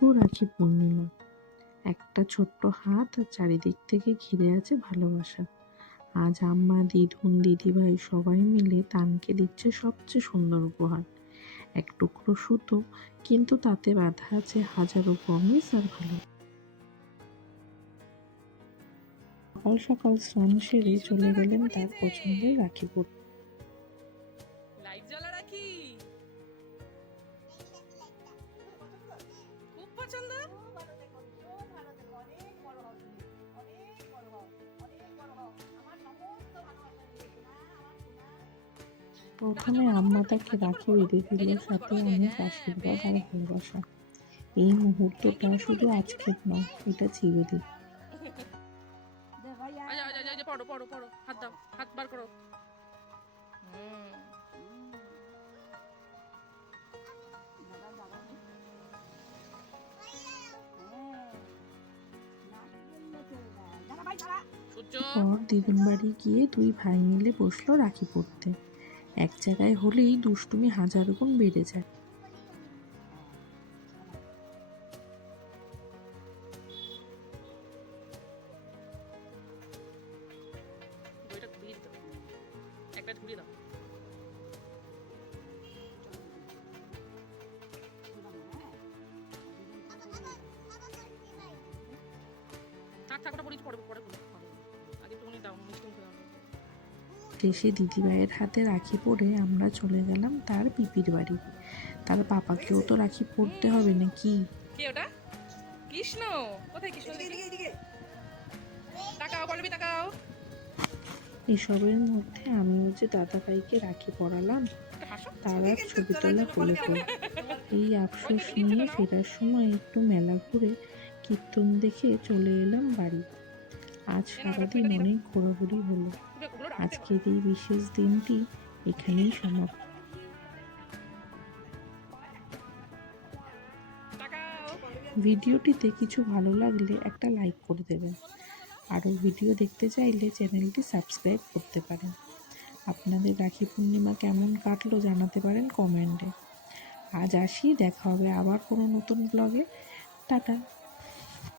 শুভ রাখি পূর্ণিমা। একটা ছোট্ট হাত আর চারিদিক থেকে ঘিরে আছে ভালোবাসা। আজ আম্মা, দিদুন, দিদিভাই সবাই মিলে তানকে দিচ্ছে সবচেয়ে সুন্দর উপহার। এক টুকরো সুতো, কিন্তু তাতে বাঁধা আছে হাজারো প্রমিস আর ভালো। সকাল সকাল স্নান সেরে চলে গেলেন তার পছন্দের রাখি পড়তে প্রথমে আম্মা তাকে রাখি বেঁধে দিল সাথে অনেক আশীর্বাদ আর ভালোবাসা। এই মুহূর্তটা শুধু আজকের নয় এটা চিরদিন। পড়ো পড়ো পড়ো। হাত দাও হাত বার করো। পর দিদুন বাড়ি গিয়ে দুই ভাই মিলে বসল রাখি পড়তে। এক জায়গায় হলেই দুষ্টুমি হাজার গুণ বেড়ে যায়। থাক থাক, ওটা পরে পরে আগে একটুখানি দাও মিষ্টি দাও। শেষে দিদিভাইয়ের হাতে রাখি পরে আমরা চলে গেলাম তার পিপির বাড়ি। তার পাপাকেও তো রাখি পড়তে হবে নাকি? কে ওটা? কৃষ্ণ? কোথায় কৃষ্ণ তাকাও পল্লবী তাকাও। এসবের মধ্যে আমিও যে দাদা ভাইকে রাখি পরালাম তার আর ছবি তোলা পড়ে এই আফসোস নিয়ে ফেরার সময় একটু মেলা ঘুরে কীর্তন দেখে চলে এলাম বাড়ি। আজ সারাদিন অনেক ঘোরাঘুরি হলো। আজকের এই বিশেষ দিনটি এখানেই সমাপ্ত। ভিডিওটিতে কিছু ভালো লাগলে একটা লাইক করে দেবেন। আরও ভিডিও দেখতে চাইলে চ্যানেলটি সাবস্ক্রাইব করতে পারেন। আপনাদের রাখি পূর্ণিমা কেমন কাটলো জানাতে পারেন কমেন্টে। আজ আসি, দেখা হবে আবার কোনো নতুন ব্লগে টাটা।